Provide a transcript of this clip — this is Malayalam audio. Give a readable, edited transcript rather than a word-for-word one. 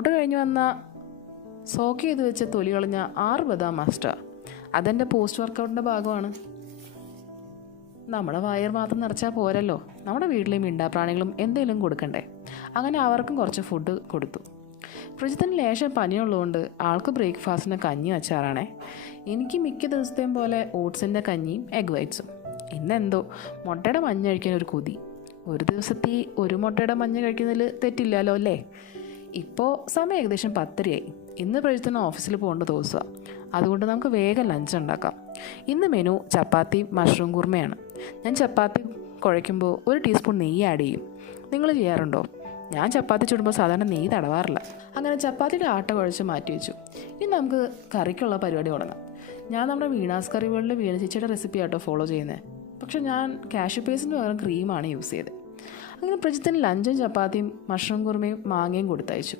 ഫുഡ് കഴിഞ്ഞ് വന്ന സോക്ക് ചെയ്ത് വെച്ച് തൊലി കളഞ്ഞ 6 ബദാം മസ്റ്റ. അതെൻ്റെ പോസ്റ്റ് വർക്കൗട്ടിൻ്റെ ഭാഗമാണ്. നമ്മുടെ വയർ മാത്രം നിറച്ചാൽ പോരല്ലോ, നമ്മുടെ വീട്ടിലെ മിണ്ടാപ്രാണികളും എന്തെങ്കിലും കൊടുക്കണ്ടേ. അങ്ങനെ അവർക്കും കുറച്ച് ഫുഡ് കൊടുത്തു. ഫ്രിജിത്തിന് ലേശം പനിയുള്ളതുകൊണ്ട് ആൾക്ക് ബ്രേക്ക്ഫാസ്റ്റിന് കഞ്ഞി അച്ചാറാണേ. എനിക്ക് മിക്ക ദിവസത്തെയും പോലെ ഓട്സിൻ്റെ കഞ്ഞിയും എഗ് വൈറ്റ്സും. ഇന്നെന്തോ മുട്ടയുടെ മഞ്ഞ കഴിക്കാൻ ഒരു കൊതി. ഒരു ദിവസത്തെ ഒരു മുട്ടയുടെ മഞ്ഞ കഴിക്കുന്നതിൽ തെറ്റില്ലല്ലോ അല്ലേ. ഇപ്പോൾ സമയം ഏകദേശം 10:30 ഇന്ന് പ്രജിത്തിന് ഓഫീസിൽ പോകേണ്ട ദിവസമാണ്. അതുകൊണ്ട് നമുക്ക് വേഗം ലഞ്ച് ഉണ്ടാക്കാം. ഇന്ന് മെനു ചപ്പാത്തി മഷ്റൂം കുർമയാണ്. ഞാൻ ചപ്പാത്തി കുഴയ്ക്കുമ്പോൾ 1 ടീസ്പൂൺ നെയ്യ് ആഡ് ചെയ്യും. നിങ്ങൾ ചെയ്യാറുണ്ടോ? ഞാൻ ചപ്പാത്തി ചുടുമ്പോൾ സാധാരണ നെയ്യ് തടവാറില്ല. അങ്ങനെ ചപ്പാത്തിയുടെ ആട്ട കുഴച്ച് മാറ്റി വെച്ചു. ഇനി നമുക്ക് കറിക്കുള്ള പരിപാടി തുടങ്ങാം. ഞാൻ നമ്മുടെ വീണാസ് കറി വേൾഡിൽ വീണ ചേച്ചിയുടെ റെസിപ്പി ആട്ടോ ഫോളോ ചെയ്യുന്നത്. പക്ഷെ ഞാൻ കാഷ്യൂ പേസ്റ്റിന് പകരം ക്രീമാണ് യൂസ് ചെയ്തത്. അങ്ങനെ പ്രജിത്തിന് ലഞ്ചും ചപ്പാത്തിയും മഷ്റൂം കുറുമയും മാങ്ങയും കൊടുത്തയച്ചു.